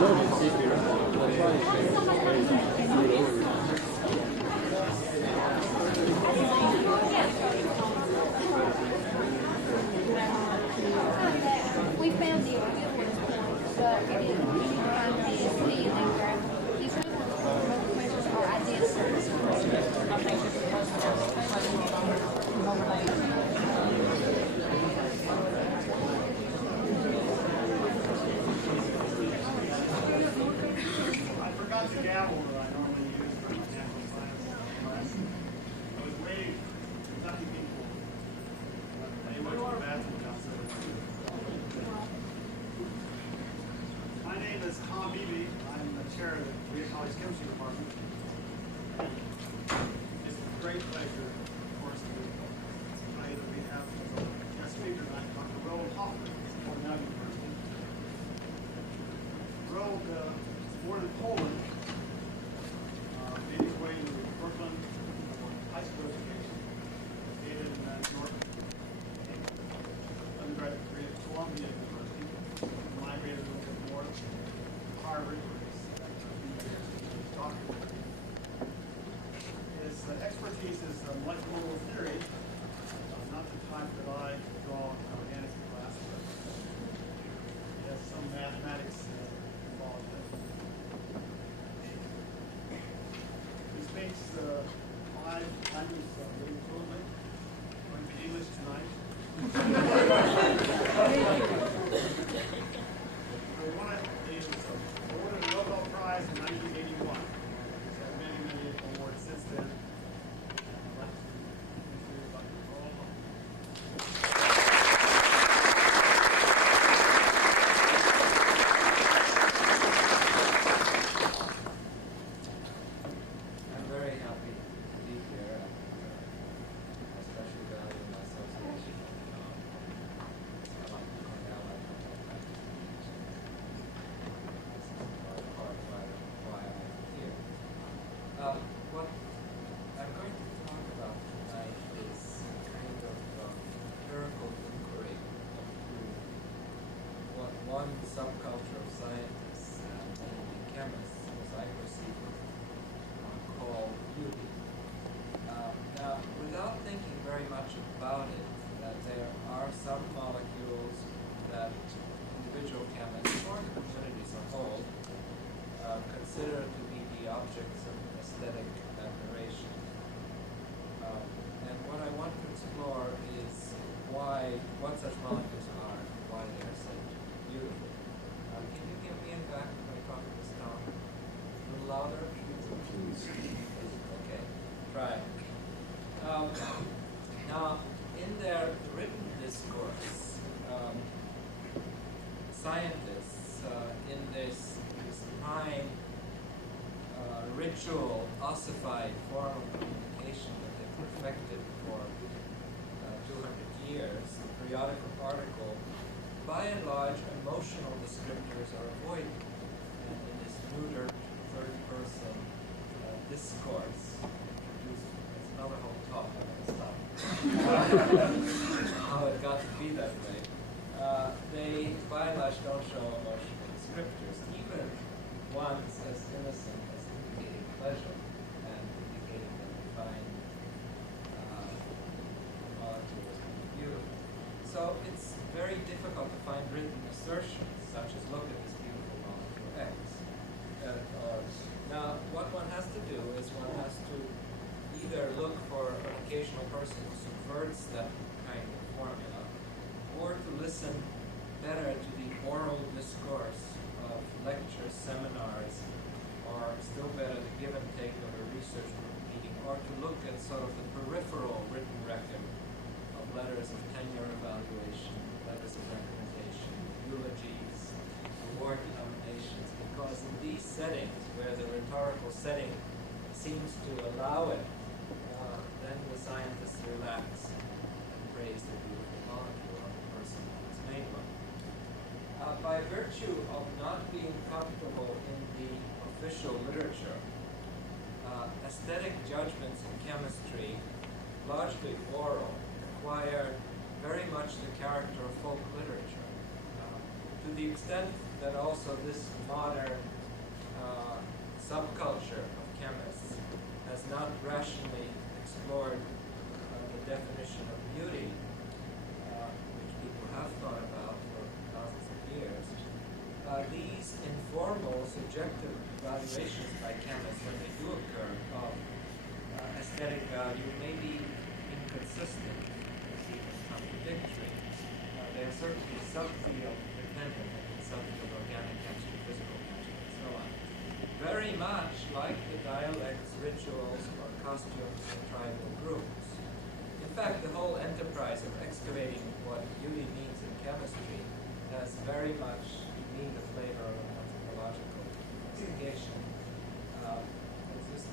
We found the equivalence point, but it didn't find the DST and then grab the equivalence are identical. I forgot the gavel that I normally use for my natural science class. I was waiting for Kentucky people. They went to the bathroom downstairs. My name is Tom Beebe. I'm the chair of the Korea College Chemistry Department. It's a great pleasure, of course, to tell you that we have as a guest speaker tonight Dr. Ronald Hoffman from Cornell University. Ronald was born in Poland, made his way to Brooklyn for high school education, stayed in New York, undergraduate degree at Columbia University, migrated a little bit north to Harvard, where he spent a few years as his doctorate. His expertise is molecular theory, not the type that I draw in organics class, but he has some mathematics involved in it. He speaks 5 languages really fluently. Going to be English tonight. He was awarded a Nobel Prize in 1981. He's had many, many awards since then. I'd like to introduce Dr. Ronald Hoffman. I'm very happy to be here. I especially value my association. I like Cornell. I don't know that. This is part of why I'm here. What I'm going to talk about tonight is kind of empirical inquiry into what one subculture of scientists, mainly chemists, as I perceive it, call beauty. Now, without thinking very much about it, that there are some molecules that individual chemists or the community as a whole consider to be the objects of aesthetic admiration. And what I want to explore is what such molecules are and why they are so beautiful. Can you give me a back when I talk to this Tom? A little louder? Okay, try. Now, in their written discourse, scientists in this fine, ritual, ossified form of communication that they perfected for 200 years, the periodical particle, by and large, emotional descriptors are avoided. And in this neutered third-person discourse, it's another whole talk, I'm going to stop. How it got to be that way. They, by and large, don't show emotional descriptors, even ones as innocent as indicating pleasure and indicating that we find molecules to be beautiful. So it's very difficult to find written assertions, such as, look at this beautiful molecule X. Now, what one has to do is one has to either look for an occasional person who subverts that kind of formula, or to listen better to the oral discourse of lectures, seminars, or still better, the give and take of a research group meeting, or to look at sort of the peripheral written record of letters of tenure evaluation, letters of recommendation, eulogies, award nominations, because in these settings, where the rhetorical setting seems to allow it, then the scientists relax and praise the beautiful molecule of the person who's made one. By virtue of not being comfortable in the official literature, aesthetic judgments in chemistry, largely oral, acquire very much the character of folk literature. To the extent that also this modern subculture of chemists has not rationally explored the definition of beauty, which people have thought about for thousands of years. These informal, subjective evaluations by chemists, when they do occur, of aesthetic value may be inconsistent, even contradictory. They are certainly subfield dependent, subfield organic chemistry, physical chemistry, and so on. Very much like the dialects, rituals, or costumes in tribal groups. In fact, the whole enterprise of excavating what beauty means in chemistry has very much been the flavor of an anthropological investigation.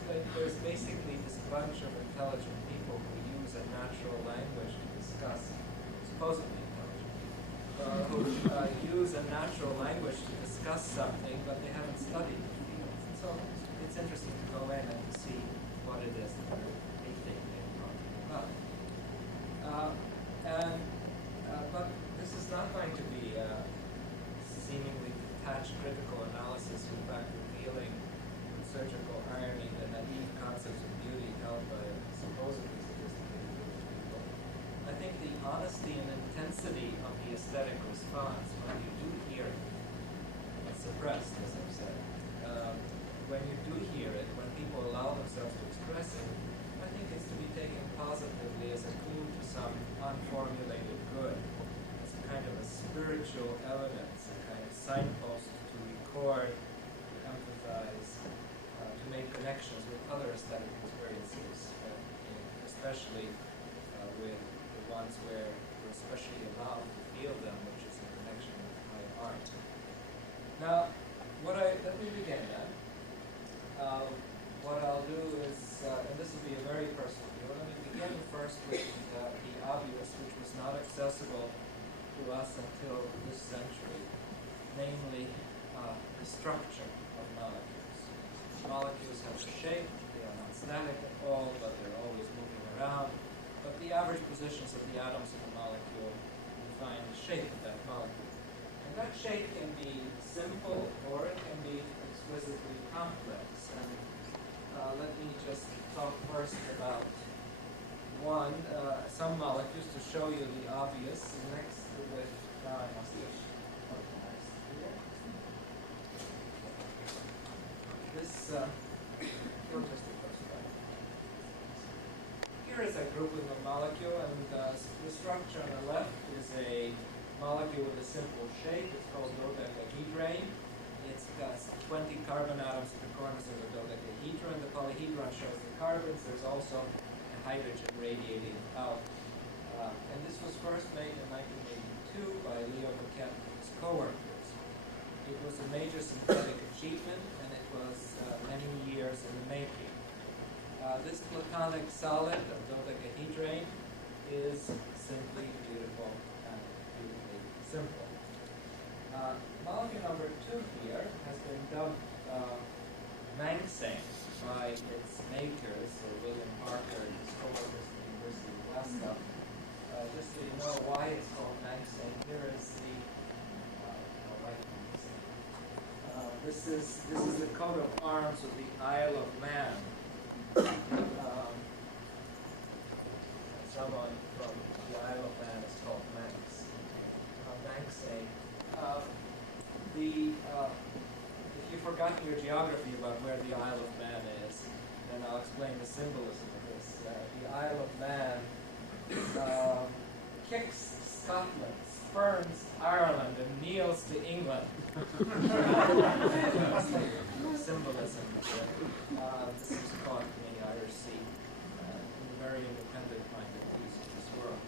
There's basically this bunch of intelligent people who use a natural language to discuss, supposedly intelligent people, who use a natural language to discuss something, but they haven't studied the field. So it's interesting to go in and to see what it is that they think they're talking about. But this is not going to be a seemingly detached critical analysis, in fact revealing surgical irony, the naive concepts of beauty held by supposedly sophisticated people. I think the honesty and intensity of the aesthetic response, when you do hear it, it's suppressed, as I've said. When you do hear it, when people allow themselves to express it, I think it's to be taken positively as a clue to some unformulated good, as a kind of a spiritual evidence, a kind of signpost to record, to empathize, to make connections with other aesthetic experiences, especially with the ones where we're especially allowed to feel them, which is in connection with high art. Now, let me begin then. What I'll do is, and this will be a very personal view, let me begin first with the obvious, which was not accessible to us until this century, namely the structure of molecules. Molecules have a shape, they are not static at all, but they're always moving around. But the average positions of the atoms in a molecule define the shape of that molecule. And that shape can be simple or it can be exquisitely complex. And let me just talk first about some molecules to show you the obvious. Next to it, I must have organized here. This, you'll just the first one. Here is a grouping of molecule, and the structure on the left is a molecule with a simple shape. It's called dodecahedrine. It's got 20 carbon atoms at the corners of the dodecahedron. The polyhedron shows the carbons. There's also a hydrogen radiating out. And this was first made in 1982 by Leo Buquet and his co-workers. It was a major synthetic achievement, and it was many years in the making. This platonic solid of dodecahedrine is simply beautiful and beautifully simple. Molecule number 2 here has been dubbed Mangsane by its makers, William Parker and his co-workers at the University of Glasgow. Just so you know why it's called Mangsane, here is the this is the coat of arms of the Isle of Man. Someone from the Isle of Man is called Manx. Mangsane. If you've forgotten your geography about where the Isle of Man is, then I'll explain the symbolism of this. The Isle of Man kicks Scotland, spurns Ireland, and kneels to England. Symbolism. This is caught in the Irish Sea, in the very independent-minded piece of this world.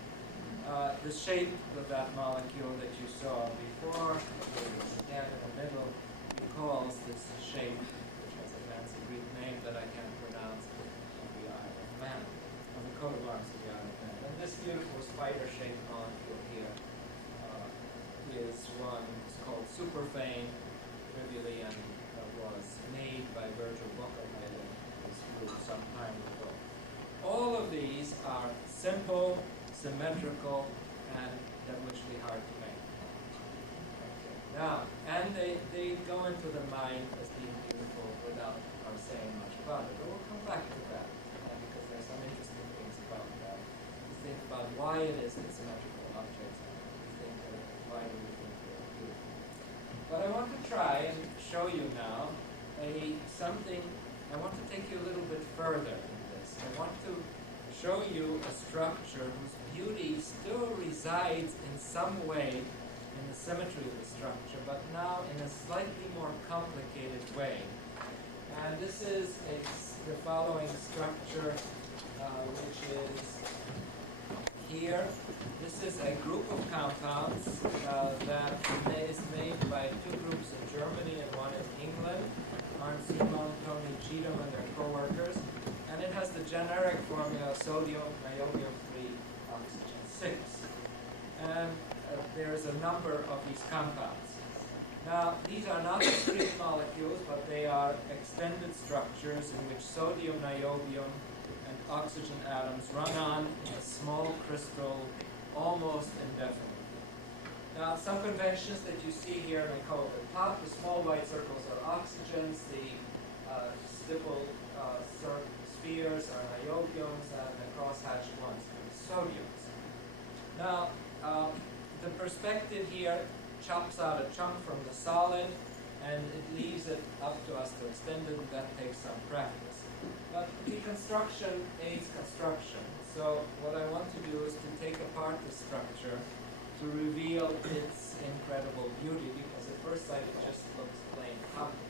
The shape of that molecule that you saw before, again in the middle, recalls this shape, which has a fancy Greek name that I can't pronounce, of the Isle of Man, of the coat of arms of the Isle of Man. And this beautiful spider-shaped molecule here is one, it's called Superfane, trivially, and was made by Virgil Buckerhead and his group some time ago. All of these are simple, symmetrical, and devilishly hard to make. Okay. Now, and and they go into the mind as being beautiful without our saying much about it. But we'll come back to that because there's some interesting things about that. We think about why it is that symmetrical objects, we think that why do we think they're beautiful. But I want to try and show you now something. I want to take you a little bit further in this. I want to show you a structure whose beauty still resides in some way in the symmetry of the structure, but now in a slightly more complicated way. And this is the following structure, which is here. This is a group of compounds that is made by two groups in Germany and one in England, Arndt Simon, Tony Cheatham, and their co-workers. And it has the generic formula sodium, niobium 3, oxygen 6. And there's a number of these compounds. Now, these are not discrete molecules, but they are extended structures in which sodium, niobium, and oxygen atoms run on in a small crystal almost indefinitely. Now, some conventions that you see here in the color at the top, the small white circles are oxygens, the stipple spheres are niobiums, and the crosshatched ones are sodiums. Now, the perspective here chops out a chunk from the solid, and it leaves it up to us to extend it, and that takes some practice. But deconstruction aids construction. So what I want to do is to take apart the structure to reveal its incredible beauty, because at first sight it just looks plain complicated.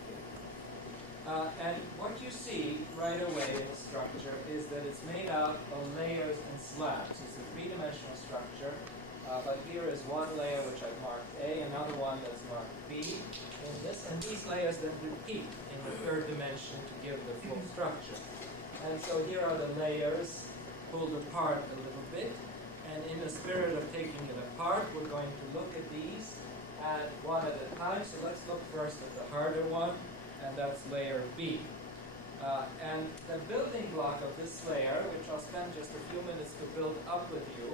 And what you see right away in the structure is that it's made out of layers and slabs. It's a three-dimensional structure, but here is one layer which I've marked A, another one that's marked B, and these layers then repeat in the third dimension to give the full structure. And so here are the layers pulled apart a little bit, and in the spirit of taking it apart, we're going to look at these one at a time. So let's look first at the harder one, and that's layer B. And the building block of this layer, which I'll spend just a few minutes to build up with you,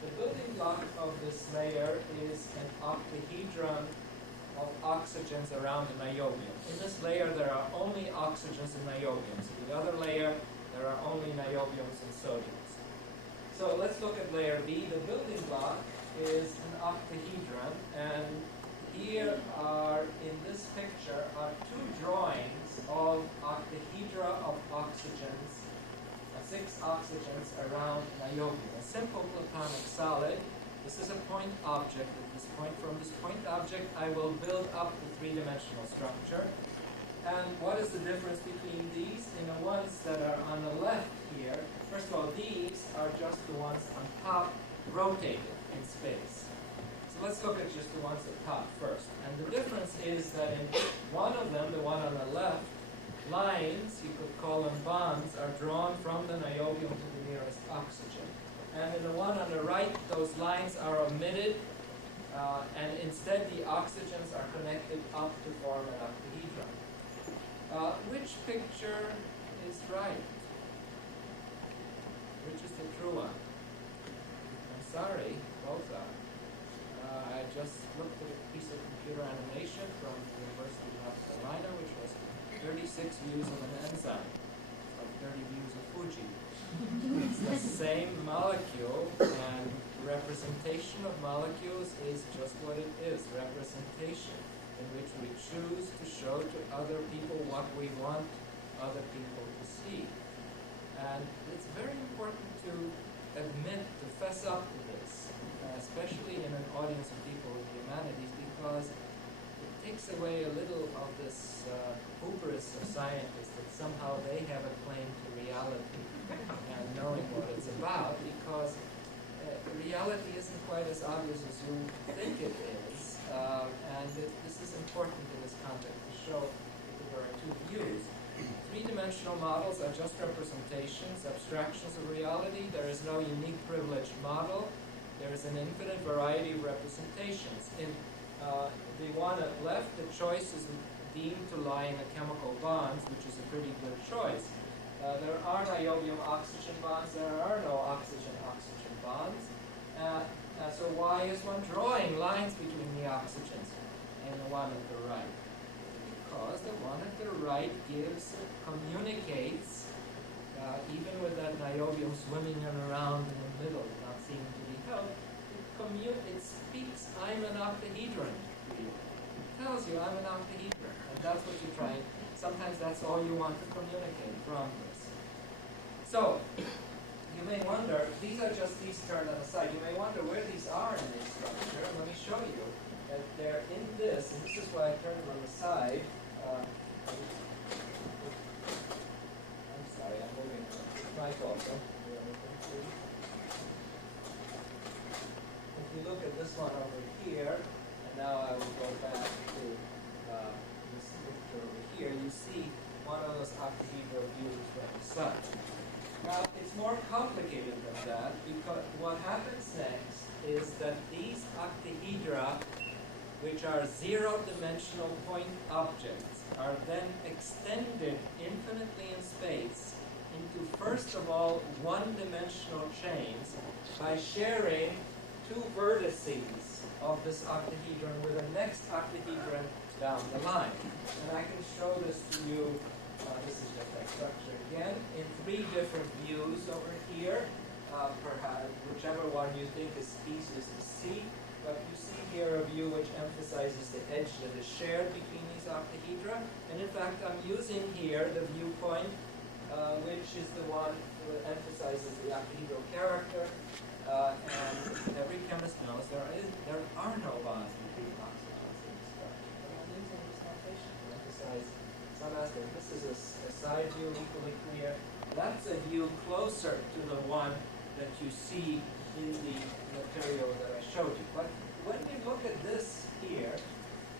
the building block of this layer is an octahedron of oxygens around the niobium. In this layer, there are only oxygens and niobiums. In the other layer, there are only niobiums and sodiums. So let's look at layer B. The building block is an octahedron, and here are, in this picture, are two drawings of octahedra of oxygens, 6 oxygens around niobium. A simple platonic solid. This is a point object at this point. From this point object, I will build up the three-dimensional structure. And what is the difference between these and the ones that are on the left here? First of all, these are just the ones on top rotated in space. So let's look at just the ones at top first. And the difference is that in one of them, the one on the left, lines, you could call them bonds, are drawn from the niobium to the nearest oxygen. And in the one on the right, those lines are omitted, and instead the oxygens are connected up to form an octahedron. Which picture is right? Which is the true one? I'm sorry, both are. I just looked at a piece of computer animation from the University of North Carolina, which was 36 views of an enzyme, like 30 views of Fuji. It's the same molecule, and representation of molecules is just what it is, representation, in which we choose to show to other people what we want other people to see. And it's very important to admit, to fess up to this, especially in an audience of people with humanities, because it takes away a little of this hubris of scientists that somehow they have a claim to reality and knowing what it's about, because reality isn't quite as obvious as you think it is, and this is important in this context to show that there are two views. Three-dimensional models are just representations, abstractions of reality. There is no unique privileged model. There is an infinite variety of representations. In the one at left, the choice is deemed to lie in the chemical bonds, which is a pretty good choice. There are niobium-oxygen bonds. There are no oxygen-oxygen bonds. So why is one drawing lines between the oxygens? and the one at the right? Because the one at the right communicates, even with that niobium swimming around in the middle, not seeming to be helped, it speaks, I'm an octahedron to you. It tells you I'm an octahedron, and that's what you're trying. Sometimes that's all you want to communicate from this. So, you may wonder, these are just these turned on the side. You may wonder where these are in this structure. Let me show you that they're in this, and this is why I turned them on the side. I'm sorry, I'm moving. It's my fault. If you look at this one over here, and now I will go back to this picture over here, you see one of those octahedral views from the side. Now, it's more complicated than that, because what happens next is that these octahedra, which are zero-dimensional point objects, are then extended infinitely in space into, first of all, one-dimensional chains by sharing two vertices of this octahedron with the next octahedron down the line. And I can show this to you. This is just that structure again, in three different views over here, perhaps whichever one you think is easiest to see. But you see here a view which emphasizes the edge that is shared between these octahedra. And in fact, I'm using here the viewpoint, which is the one that emphasizes the octahedral character. And every chemist knows there are no bonds between oxygens in this structure. But I'm using this notation to emphasize some aspect. This is a side view, equally clear. That's a view closer to the one that you see in the material that I showed you. But when you look at this here,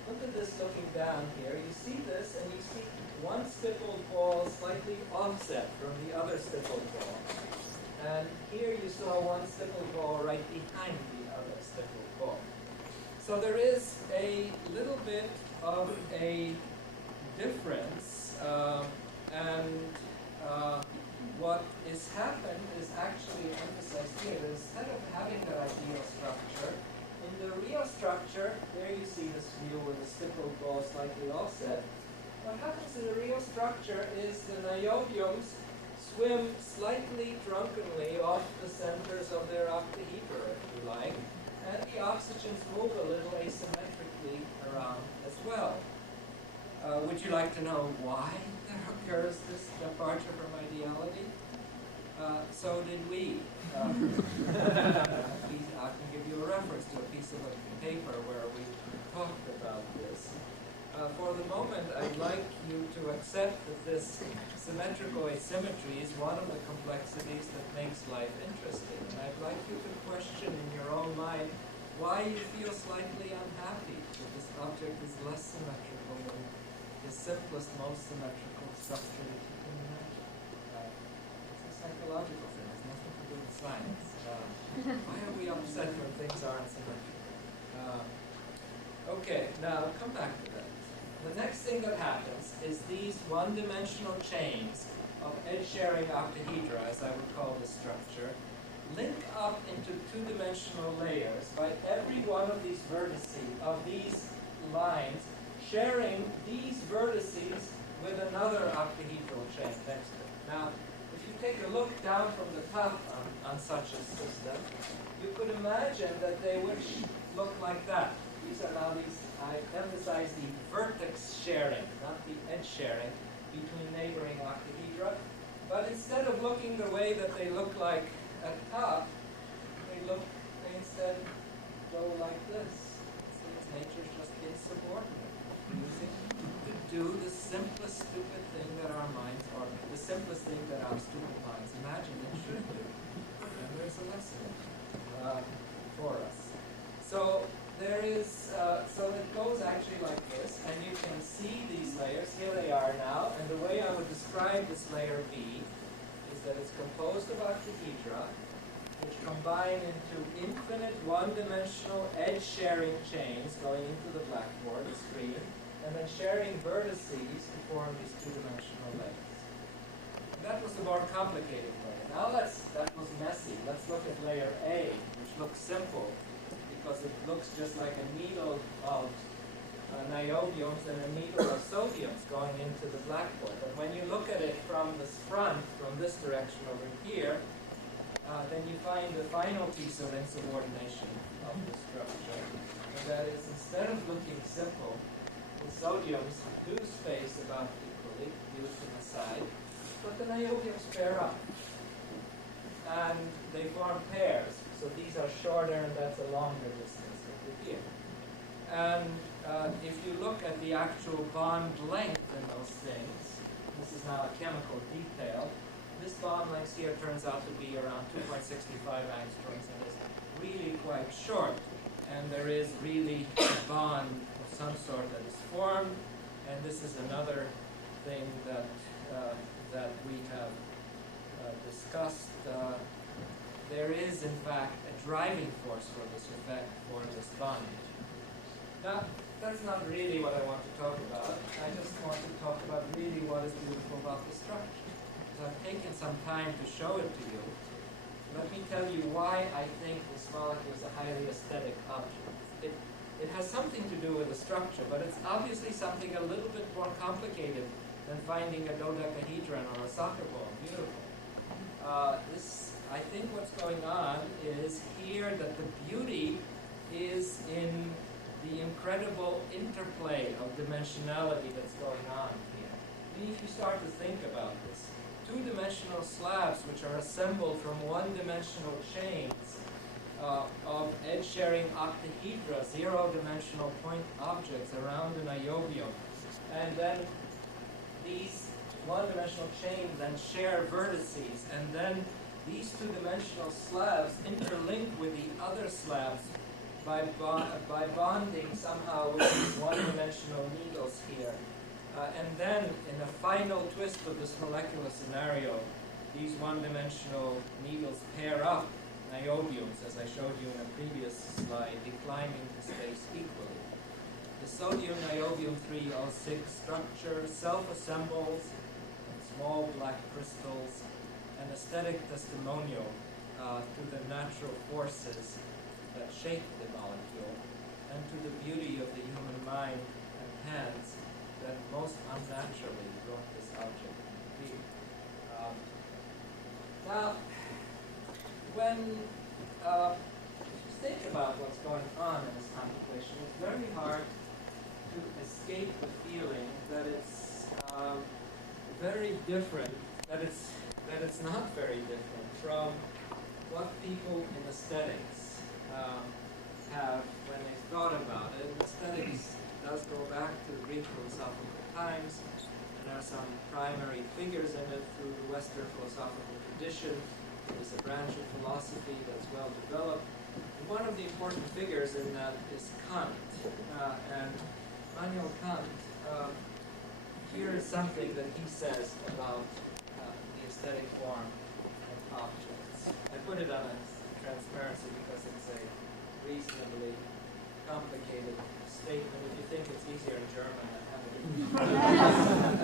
look at this looking down here, you see this and you see one stippled ball slightly offset from the other stippled ball. And here you saw one stippled ball right behind the other stippled ball. So there is a little bit of a difference, what is happened is actually emphasized here. Instead of having that ideal structure, in the real structure, there you see this view with the stippled ball slightly offset. What happens in the real structure is the niobiums swim slightly drunkenly off the centers of their octahedra, if you like, and the oxygens move a little asymmetrically around as well. Would you like to know why there occurs this departure from ideality? So did we. I can give you a reference to a piece of a paper where we talked about this. For the moment, I'd like you to accept that this symmetrical asymmetry is one of the complexities that makes life interesting. And I'd like you to question in your own mind why you feel slightly unhappy that this object is less symmetrical than the simplest, most symmetrical structure that you can imagine. It's a psychological thing. It's nothing to do with science. Why are we upset when things aren't symmetrical? Okay, now come back to that. The next thing that happens is these one-dimensional chains of edge-sharing octahedra, as I would call this structure, link up into two-dimensional layers by every one of these vertices, of these lines, sharing these vertices with another octahedral chain next to it. Now, if you take a look down from the top on such a system, you could imagine that they would look like that. These are now these, I emphasize the vertex sharing, not the edge sharing, between neighboring octahedra. But instead of looking the way that they look like at top, they instead go like this. Since nature's just insubordinate, using to do the simplest stupid thing that our minds, or the simplest thing that our stupid minds imagine it should do. And there's a lesson for us. So there is, so it goes actually like this, and you can see these layers. Here they are now, and the way I would describe this layer B is that it's composed of octahedra, which combine into infinite one-dimensional edge-sharing chains going into the blackboard, the screen, and then sharing vertices to form these two-dimensional layers. That was the more complicated layer. Now that was messy. Let's look at layer A, which looks simple, because it looks just like a needle of niobiums and a needle of sodiums going into the blackboard. But when you look at it from the front, from this direction over here, then you find the final piece of insubordination of the structure. And that is, instead of looking simple, the sodiums do space about equally, used to the side, but the niobiums pair up. And they form pairs. So these are shorter and that's a longer distance over here. And if you look at the actual bond length in those things, this is now a chemical detail, this bond length here turns out to be around 2.65 angstroms and is really quite short. And there is really a bond of some sort that is formed. And this is another thing that, that we have discussed. There is, in fact, a driving force for this effect, for this bondage. Now, that's not really what I want to talk about. I just want to talk about really what is beautiful about the structure. Because I've taken some time to show it to you. Let me tell you why I think this molecule is a highly aesthetic object. It has something to do with the structure, but it's obviously something a little bit more complicated than finding a dodecahedron or a soccer ball. Beautiful. I think what's going on is here that the beauty is in the incredible interplay of dimensionality that's going on here. I mean, if you start to think about this, two-dimensional slabs which are assembled from one-dimensional chains of edge-sharing octahedra, zero-dimensional point objects around an niobium, and then these one-dimensional chains then share vertices, and then these two-dimensional slabs interlink with the other slabs by bonding somehow with these one-dimensional needles here. And then, in a final twist of this molecular scenario, these one-dimensional needles pair up niobiums, as I showed you in a previous slide, declining to space equally. The sodium niobium 3O6 structure self-assembles in small black crystals, an aesthetic testimonial to the natural forces that shape the molecule, and to the beauty of the human mind and hands that most unnaturally brought this object into being. Now, when you think about what's going on in this contemplation, it's very hard to escape the feeling that it's very different, that it's not very different from what people in aesthetics have when they thought about it. Aesthetics does go back to Greek philosophical times, and there are some primary figures in it through the Western philosophical tradition. It's a branch of philosophy that's well developed. And one of the important figures in that is Kant. And Immanuel Kant, here is something that he says about the aesthetic form of objects. I put it on a transparency because it's a reasonably complicated statement. If you think it's easier in German, I have it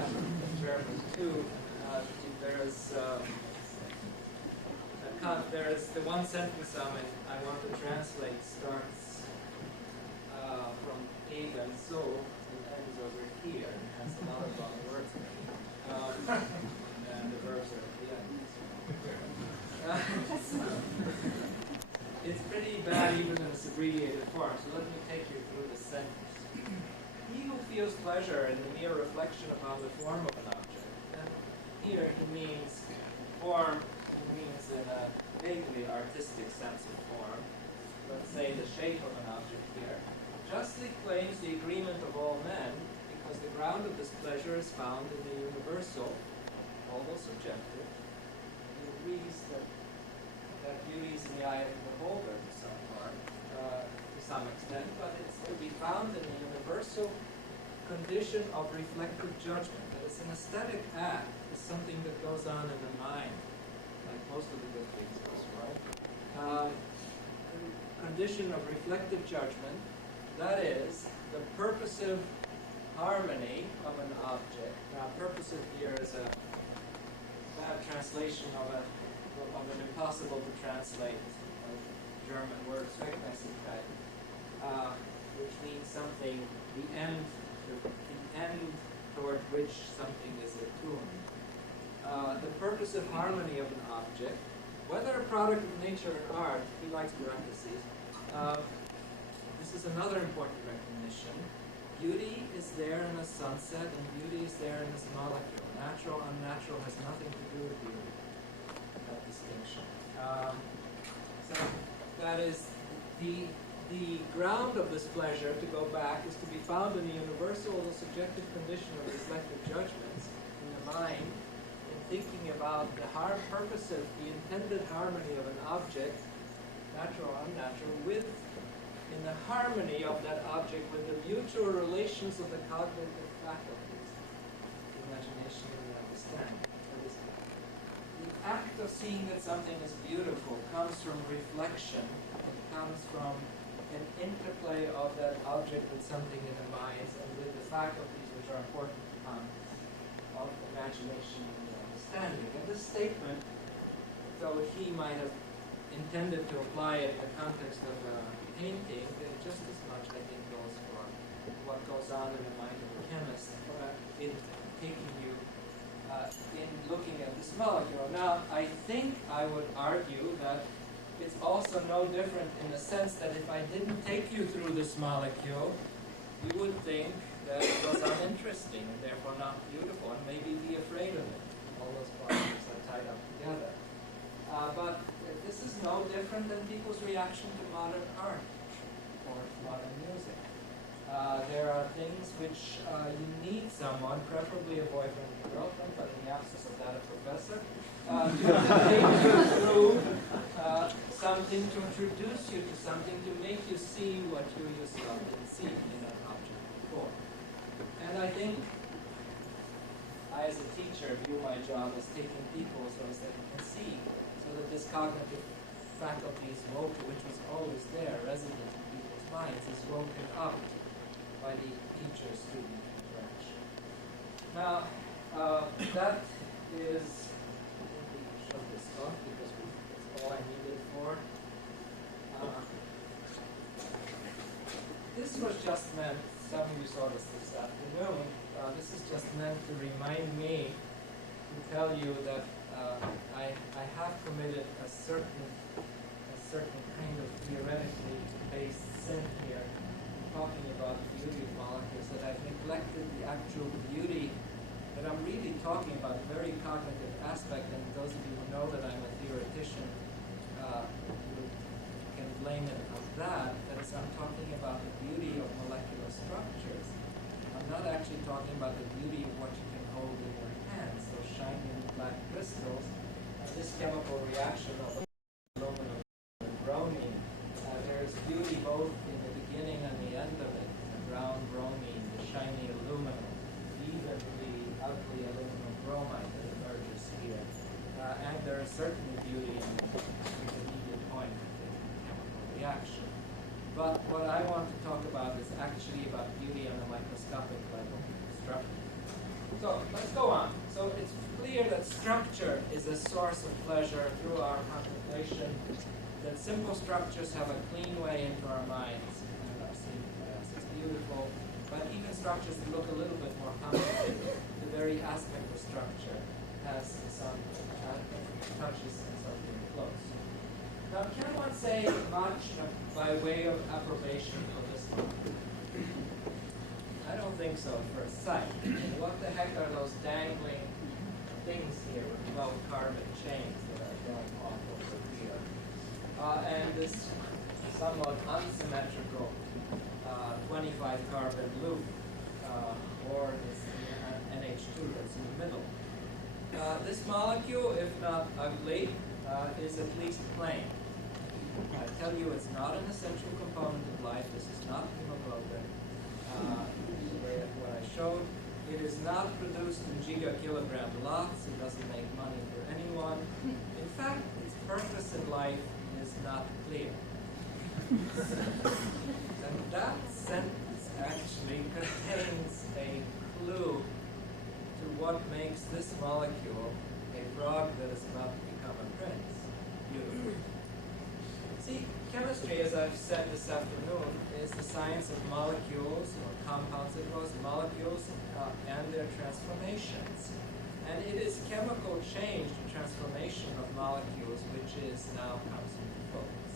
in German too. There is the one sentence I want to translate starts from eben so and ends over here and has a lot of long words in it. And the verbs are at the end. It's pretty bad even in its abbreviated form, so let me take you through the sentence. He who feels pleasure in the mere reflection upon the form of an object, and here he means form, he means in a vaguely artistic sense of form, let's say the shape of an object here, justly claims the agreement of all men, because the ground of this pleasure is found in the universal, although subjective. He agrees that beauty is in the eye of the beholder to some part, to some extent, but it's to be found in the universal condition of reflective judgment. That is, an aesthetic act is something that goes on in the mind, like most of the good things in this world. Condition of reflective judgment, that is, the purposive harmony of an object. Now, purposive here is a bad translation of an impossible to translate German word, Zweckmäßigkeit. which means something, the end toward which something is attuned. The purposive harmony of an object, whether a product of nature or art, he likes parentheses. This is another important recognition. Beauty is there in a sunset, and beauty is there in this molecule. Natural, unnatural has nothing to do with beauty, that distinction. So that is the ground of this pleasure, to go back, is to be found in the universal, the subjective condition of reflective judgments in the mind, in thinking about the purposive, the intended harmony of an object, natural or unnatural, in the harmony of that object with the mutual relations of the cognitive faculties, the imagination and the understanding. That is, the act of seeing that something is beautiful comes from reflection. It comes from an interplay of that object with something in the minds and with the faculties which are important of imagination and the understanding. And this statement, though he might have intended to apply it in the context of painting, just as much, I think, goes for what goes on in the mind of a chemist in taking you, in looking at this molecule. Now, I think I would argue that it's also no different in the sense that if I didn't take you through this molecule, you would think that it was uninteresting and therefore not beautiful, and maybe be afraid of it. All those problems are tied up together. But this is no different than people's reaction to modern art or modern music. There are things which you need someone, preferably a boyfriend or girlfriend, but in the absence of that, a professor, to take you through something, to introduce you to something, to make you see what you yourself didn't see in that object before. And I think I, as a teacher, view my job as taking people so as they can see, so that this cognitive faculty is woken, which was always there, resident in people's minds, is woken up by the teacher-student interaction. Now, that is, let me shut this off because that's all I needed for. This was just meant, some of you saw this afternoon, this is just meant to remind me to tell you that I have committed a certain kind of theoretically based sin here, talking about the beauty of molecules, that I've neglected the actual beauty that I'm really talking about, a very cognitive aspect, and those of you who know that I'm a theoretician can blame it on that is I'm talking about the beauty of molecular structures. I'm not actually talking about the beauty of what you can hold in your hands, those shiny black crystals, this chemical reaction of aluminum and bromine. There is beauty both in the beginning and the end of it, the brown bromine, the shiny aluminum, even the ugly aluminum bromide that emerges here. And there is certainly beauty in the intermediate point of the chemical reaction. But what I want to talk about is actually about beauty on a microscopic level, structure. So let's go on. So it's clear that structure is a source of pleasure through our contemplation, that simple structures have a clean way into our minds and are seen by us. It's beautiful, but even structures that look a little bit more complicated, the very aspect of structure has some touches and something close. Now, can one say much by way of approbation for this one? I don't think so at first sight. What the heck are those dangling things here with 12 carbon chains that are going off over here? And this somewhat unsymmetrical 25 carbon loop, or this NH2 that's in the middle. This molecule, if not ugly, is at least plain. I tell you, it's not an essential component of life. This is not hemoglobin. What I showed, it is not produced in gigakilogram lots. It doesn't make money for anyone. In fact, its purpose in life is not clear. And that sentence actually contains a clue to what makes this molecule a frog that is about to become a prince. Beautiful. See, chemistry, as I've said this afternoon, is the science of molecules, or compounds it was, molecules and their transformations. And it is chemical change, the transformation of molecules, which is now comes into focus.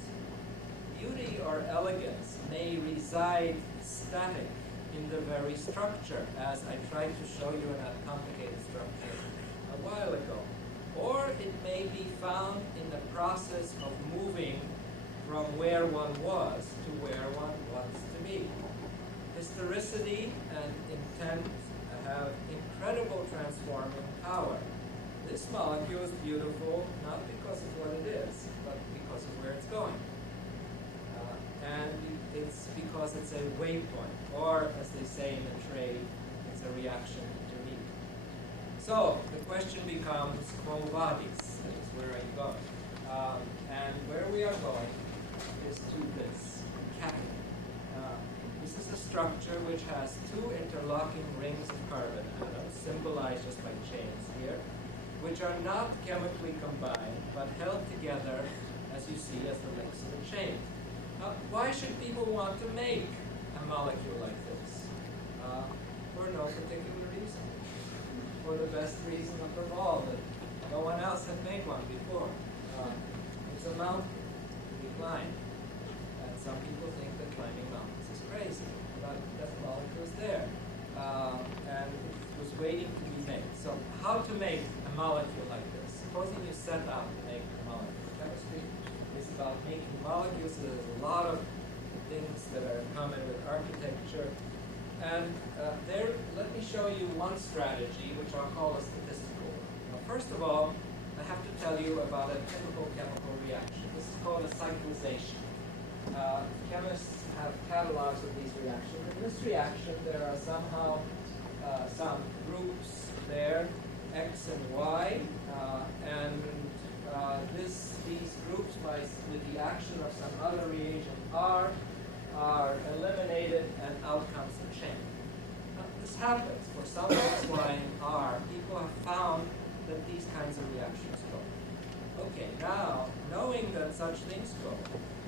Beauty or elegance may reside static in the very structure, as I tried to show you in a complicated structure a while ago. Or it may be found in the process of moving from where one was to where one wants to be. Historicity and intent have incredible transforming power. This molecule is beautiful not because of what it is, but because of where it's going. And it's because it's a waypoint, or as they say in the trade, it's a reaction intermediate. So the question becomes, quo vadis? That is, where are you going? And where we are going is to this catalyst. This is a structure which has two interlocking rings of carbon atoms, symbolized just by chains here, which are not chemically combined, but held together, as you see, as the links of a chain. Why should people want to make a molecule like this? For no particular reason. For the best reason of all, that no one else had made one before. It's a mountain to be climbed. And some people think that climbing mountains is crazy, but that molecule is there. And it was waiting to be made. So how to make a molecule like this? Supposing you set out to make a molecule. Chemistry is about making molecules. So there's a lot of things that are in common with architecture. And let me show you one strategy, which I'll call a statistical one. Now, first of all, I have to tell you about a typical chemical reaction. This is called a cyclization. Chemists have catalogs of these reactions. In this reaction, there are somehow some groups there, X and Y, and these groups, with the action of some other reagent R, are eliminated, and out comes the chain. Now, this happens for some X, Y, and R. People have found that these kinds of reactions go. Okay, now, knowing that such things go,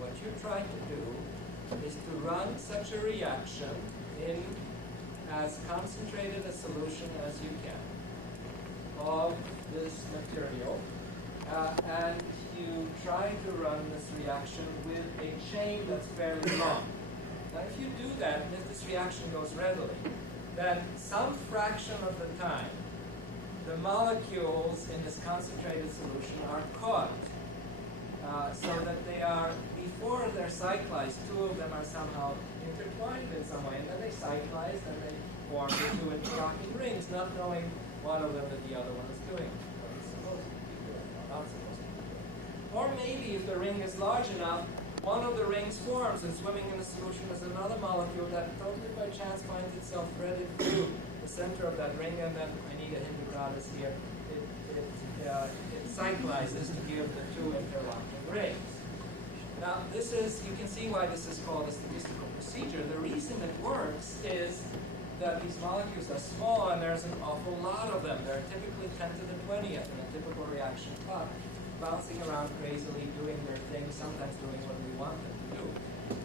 what you're trying to do is to run such a reaction in as concentrated a solution as you can of this material, and you try to run this reaction with a chain that's fairly long. Now, if you do that, and if this reaction goes readily, then some fraction of the time, the molecules in this concentrated solution are caught, so that they are, before they're cyclized, two of them are somehow intertwined in some way, and then they cyclize, and they form the two interlocking rings, not knowing one of them that the other one is doing, what it's supposed to be doing, or not supposed to be doing. Or maybe if the ring is large enough, one of the rings forms, and swimming in the solution is another molecule that totally by chance finds itself threaded through the center of that ring, and then I need a Hindu goddess here. It cyclizes to give the two interlocking rings. Now, this is, you can see why this is called a statistical procedure. The reason it works is that these molecules are small, and there's an awful lot of them. They're typically 10 to the 20th in a typical reaction pot, bouncing around crazily, doing their thing, sometimes doing what we want them to do.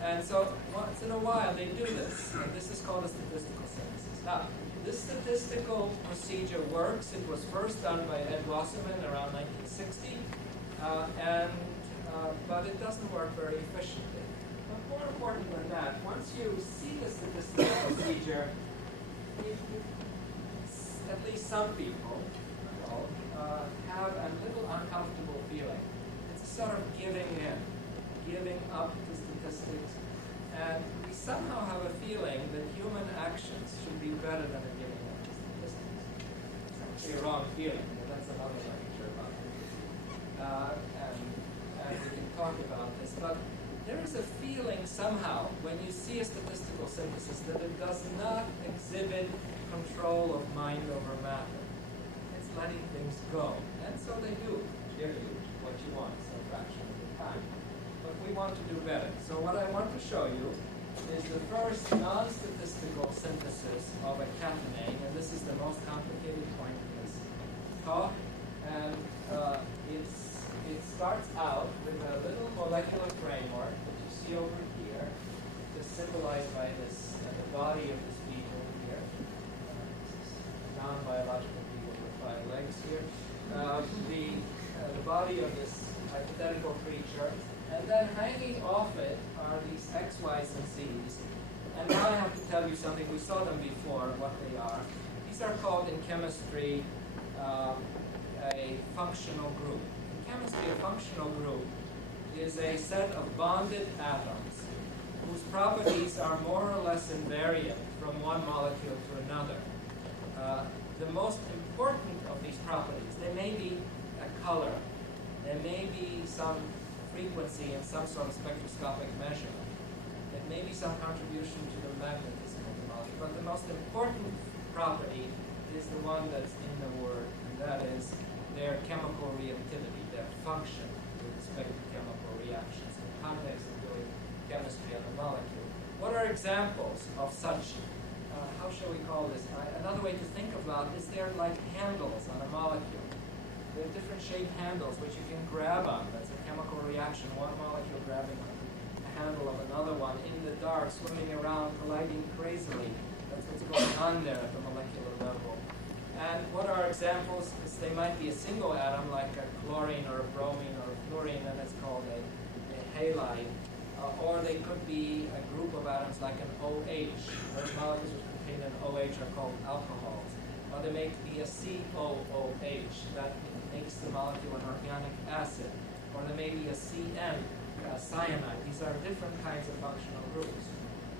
And so once in a while they do this, and this is called a statistical synthesis. Now, this statistical procedure works. It was first done by Ed Wasserman around 1960, but it doesn't work very efficiently. But more important than that, once you see the statistical procedure, at least some people have a little uncomfortable feeling. It's a sort of giving in, giving up to statistics, and we somehow have a feeling that human actions should be better than a giving up to statistics. It's actually a wrong feeling, but that's another lecture about it. And we can talk about this, but there is a feeling somehow when you see a statistical synthesis that it does not exhibit control of mind over matter. It's letting things go. And so they do give you what you want some fraction of the time. But we want to do better. So what I want to show you is the first non-statistical synthesis of a catenane, and this is the most complicated point in this talk. And it starts out with a little molecular framework, which here, the body of this hypothetical creature, and then hanging off it are these X, Y's, and Z's. And now I have to tell you something. We saw them before, what they are. These are called in chemistry a functional group. In chemistry, a functional group is a set of bonded atoms whose properties are more or less invariant from one molecule to another. The most important of these properties, they may be a color, there may be some frequency in some sort of spectroscopic measurement, there may be some contribution to the magnetism of the molecule, but the most important property is the one that's in the word, and that is their chemical reactivity, their function with respect to chemical reactions in the context of doing chemistry on the molecule. What are examples of such, how shall we call this? Another way to think about is they're like handles on a molecule. They're different shaped handles which you can grab on. That's a chemical reaction, one molecule grabbing on the handle of another one in the dark, swimming around, colliding crazily. That's what's going on there at the molecular level. And what are examples? They might be a single atom like a chlorine or a bromine or a fluorine, and it's called a halide. Or they could be a group of atoms like an OH. Those molecules which contain an OH are called alcohols. Or they may be a COOH, that makes the molecule an organic acid. Or there may be a CN, cyanide. These are different kinds of functional groups.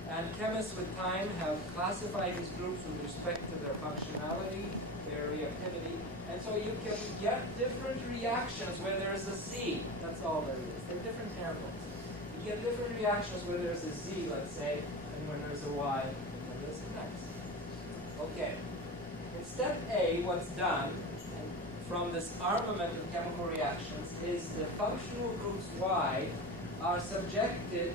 And chemists with time have classified these groups with respect to their functionality, their reactivity, and so you can get different reactions where there's a Z. That's all there is. They're different handles. You get different reactions where there's a Z, let's say, and when there's a Y, and when there's an X. Okay. In step A, what's done from this armament of chemical reactions is the functional groups Y are subjected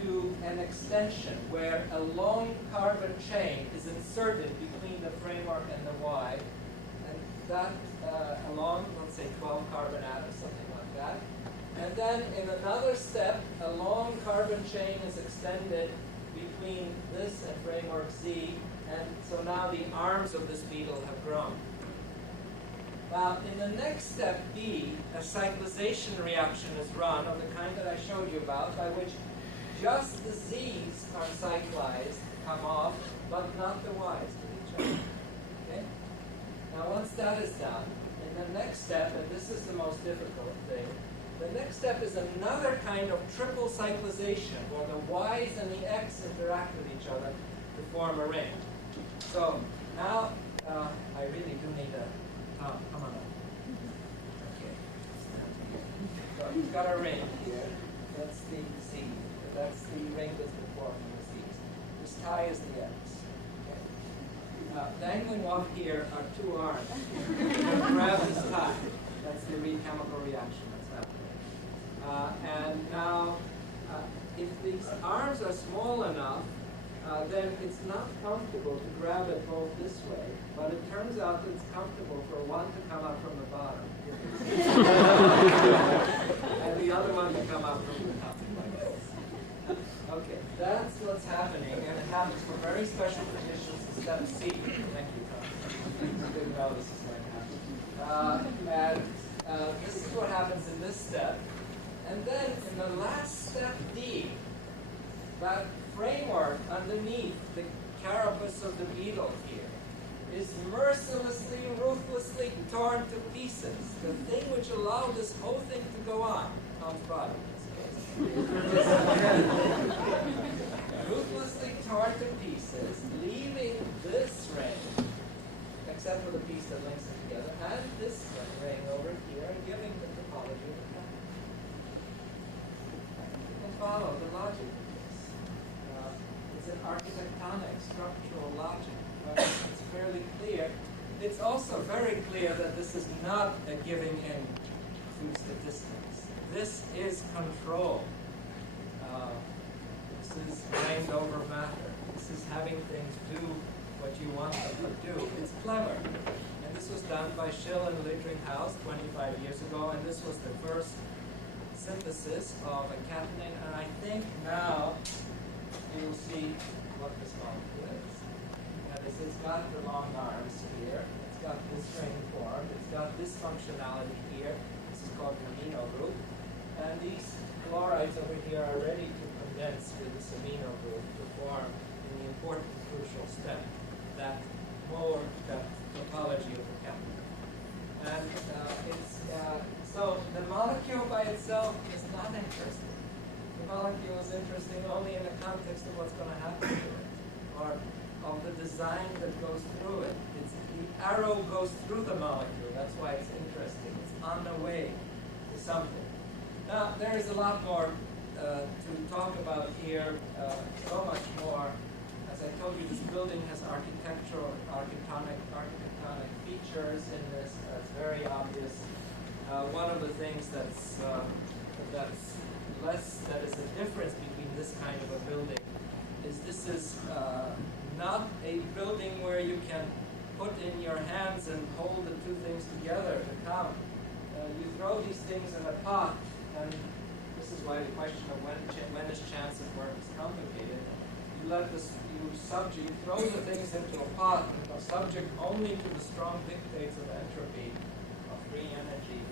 to an extension where a long carbon chain is inserted between the framework and the Y, and that along, let's say, 12 carbon atoms, something like that. And then in another step, a long carbon chain is extended between this and framework Z, and so now the arms of this beetle have grown. Now, in the next step, B, a cyclization reaction is run of the kind that I showed you about, by which just the Z's are cyclized, come off, but not the Y's to each other. Okay? Now, once that is done, in the next step, and this is the most difficult thing, the next step is another kind of triple cyclization, where the Y's and the X interact with each other to form a ring. So, now, I really do need a come on up. Okay. So, you've got a ring here. That's the Z. That's the ring that's been formed in the Z's. This tie is the X. Okay. Dangling off here are two arms. Grab this tie. That's the chemical reaction that's happening. And now, if these arms are small enough, then it's not comfortable to grab it both this way, but it turns out that it's comfortable for one to come up from the bottom, and the other one to come up from the top, like this. Okay, that's what's happening, and it happens for very special conditions in step C. Thank you, Tom. I didn't know this is going to happen. And this is what happens in this step. And then in the last step, D, that framework underneath the carapace of the beetle here is mercilessly, ruthlessly torn to pieces. The thing which allowed this whole thing to go on, Tom's body in this case, ruthlessly torn to pieces, leaving this ring, except for the piece that links it together, and this ring over here, and giving the topology of the pattern. You can follow the logic of this. It's an architectonic, structural logic. Right? It's fairly clear. It's also very clear that this is not a giving in through statistics. This is control. This is mind over matter. This is having things do what you want them to do. It's clever. And this was done by Schill and Littringhaus 25 years ago, and this was the first synthesis of a catenin, and I think now you'll see what this molecule is. That is, it's got the long arms here, it's got this ring formed, it's got this functionality here. This is called the amino group. And these chlorides over here are ready to condense with this amino group to form in the important crucial step, that topology of the chemical. And so the molecule by itself is not interesting. The molecule is interesting only in the context of what's going to happen to it, or of the design that goes through it. The arrow goes through the molecule. That's why it's interesting. It's on the way to something. Now, there is a lot more to talk about here, so much more. As I told you, this building has architectonic features in this. That's very obvious. One of the things that is a difference between this kind of a building is this is not a building where you can put in your hands and hold the two things together to count. You throw these things in a pot, and this is why the question of when is chance at work is complicated. You throw the things into a pot, and are subject only to the strong dictates of entropy, of free energy.